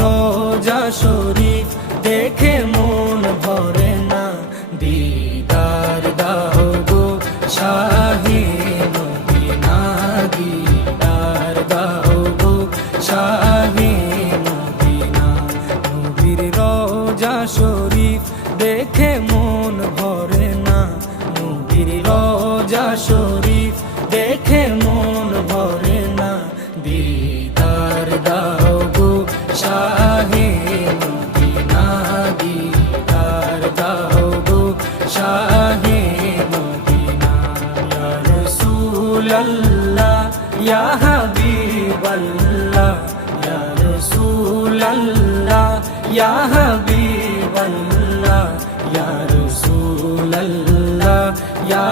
রোজা শরীফ দেখে মন ভরে না, দিদার দাও গো শাহে মদিনা, দিদার দাও গো শাহে মদিনা। নবীর রোজা শরীফ দেখে মন ভরে না, নবীর রোজা শরীফ দেখে মন ভরে না, দিদার দাও গো শাহে মদিনা, দিদার দাও গো শাহে মদিনা। ইয়া রাসূলাল্লাহ ইয়া হাবিবাল্লাহ, ইয়া রাসূলাল্লাহ ইয়া হাবিবাল্লাহ, ইয়া রাসূলাল্লাহ ইয়া